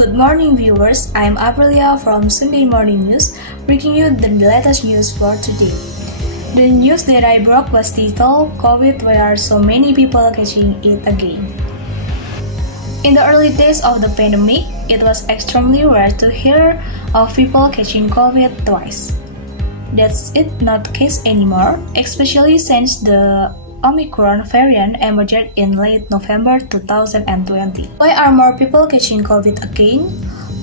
Good morning viewers, I'm Aprilia from Sunday Morning News, bringing you the latest news for today. The news that I broke was titled, COVID, why are so many people catching it again? In the early days of the pandemic, it was extremely rare to hear of people catching COVID twice. That's not the case anymore, especially since the Omicron variant emerged in late November 2020. Why are more people catching COVID again?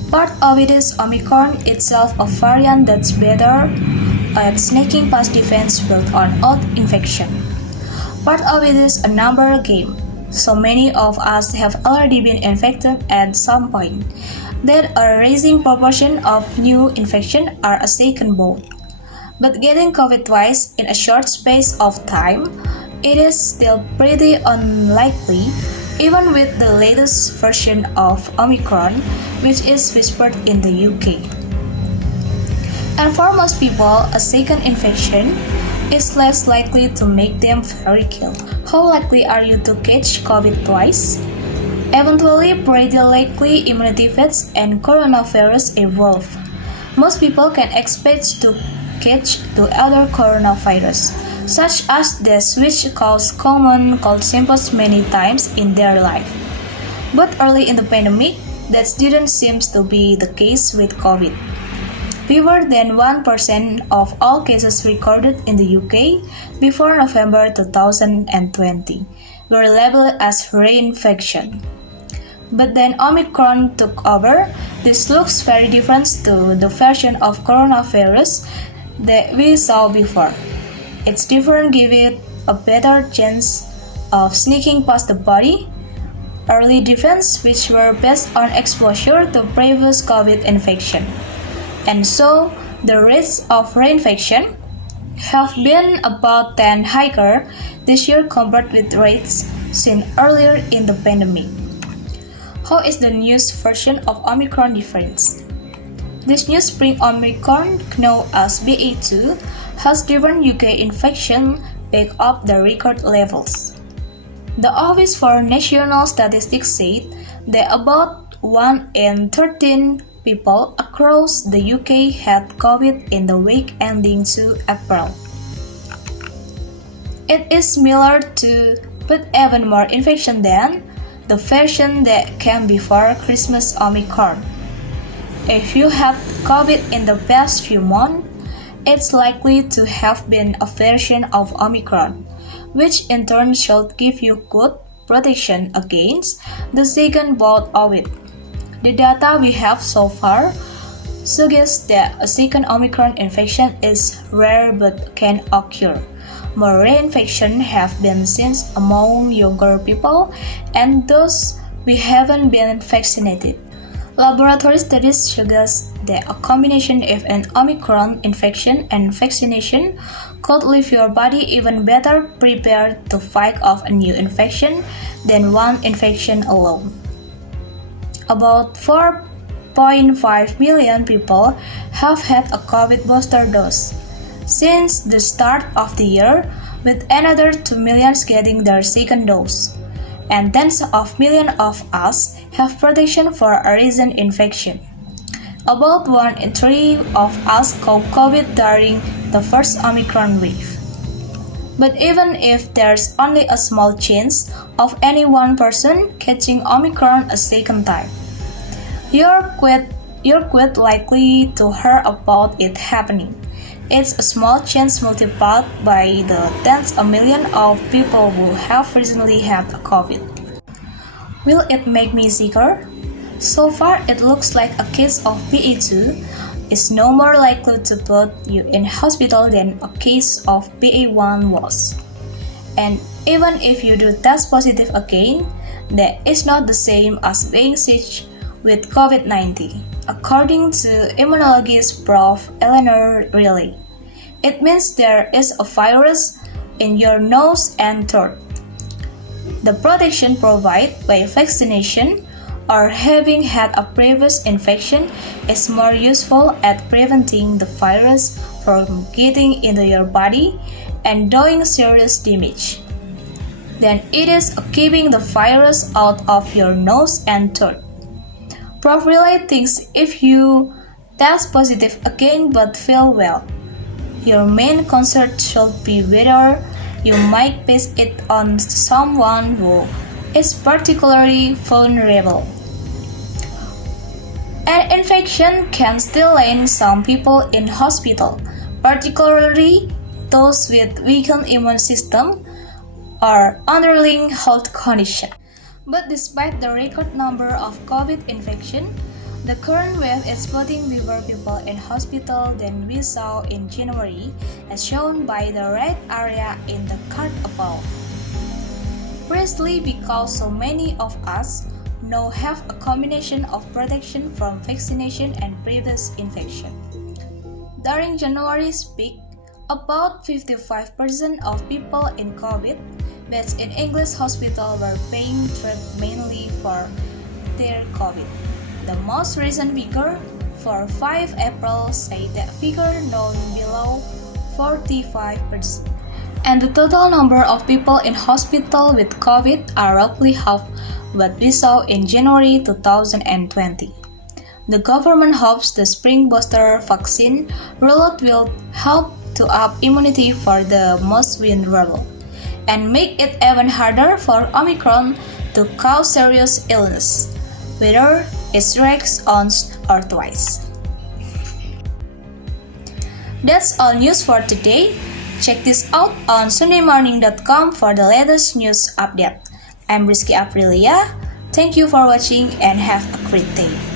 Part of it is Omicron itself, a variant that's better at sneaking past defense built on old infection. Part of it is a number game. So many of us have already been infected at some point that a rising proportion of new infections are a second bout. But getting COVID twice in a short space of time, it is still pretty unlikely, even with the latest version of Omicron, which is whispered in the UK. And for most people, a second infection is less likely to make them very ill. How likely are you to catch COVID twice? Eventually, pretty likely immunity fades and coronavirus evolve. Most people can expect to catch the other coronavirus, such as this, which cause common cold symptoms many times in their life. But early in the pandemic, that didn't seem to be the case with COVID. Fewer than 1% of all cases recorded in the UK before November 2020 were labeled as reinfection. But then Omicron took over. This looks very different to the version of coronavirus that we saw before. It's different, give it a better chance of sneaking past the body, early defense which were based on exposure to previous COVID infection. And so, the rates of reinfection have been about 10 higher this year compared with rates seen earlier in the pandemic. How is the newest version of Omicron different? This new spring Omicron, known as BA2, has driven UK infection back up the record levels. The Office for National Statistics said that about 1 in 13 people across the UK had COVID in the week ending 2 April. It is similar to, but even more infection than, the version that came before Christmas Omicron. If you had COVID in the past few months, it's likely to have been a version of Omicron, which in turn should give you good protection against the second bout of it. The data we have so far suggests that a second Omicron infection is rare but can occur. More reinfections have been seen among younger people and those who haven't been vaccinated. Laboratory studies suggest that a combination of an Omicron infection and vaccination could leave your body even better prepared to fight off a new infection than one infection alone. About 4.5 million people have had a COVID booster dose since the start of the year, with another 2 million getting their second dose. And tens of millions of us have protection for a recent infection. About 1 in 3 of us caught COVID during the first Omicron wave. But even if there's only a small chance of any one person catching Omicron a second time, you're quite likely to hear about it happening. It's a small chance multiplied by the tens of millions of people who have recently had a COVID. Will it make me sicker? So far, it looks like a case of BA2 is no more likely to put you in hospital than a case of BA1 was. And even if you do test positive again, that is not the same as being sick with COVID-19, according to immunologist Prof. Eleanor Riley. It means there is a virus in your nose and throat. The protection provided by vaccination or having had a previous infection is more useful at preventing the virus from getting into your body and doing serious damage than it is keeping the virus out of your nose and throat. Aprilia thinks if you test positive again but feel well, your main concern should be whether you might pass it on to someone who is particularly vulnerable. An infection can still land some people in hospital, particularly those with weakened immune system or underlying health condition. But despite the record number of COVID infection, the current wave is putting fewer people in hospital than we saw in January, as shown by the red area in the chart above. Precisely because so many of us now have a combination of protection from vaccination and previous infection. During January's peak, about 55% of people in COVID beds in English hospital were being treated mainly for their COVID. The most recent figure for 5 April said that figure down below 45%. And the total number of people in hospital with COVID are roughly half what we saw in January 2020. The government hopes the spring booster vaccine rollout will help to up immunity for the most vulnerable and make it even harder for Omicron to cause serious illness, whether it's once or twice. That's all news for today. Check this out on sundaymorning.com for the latest news update. I'm Riski Aprilia. Thank you for watching and have a great day.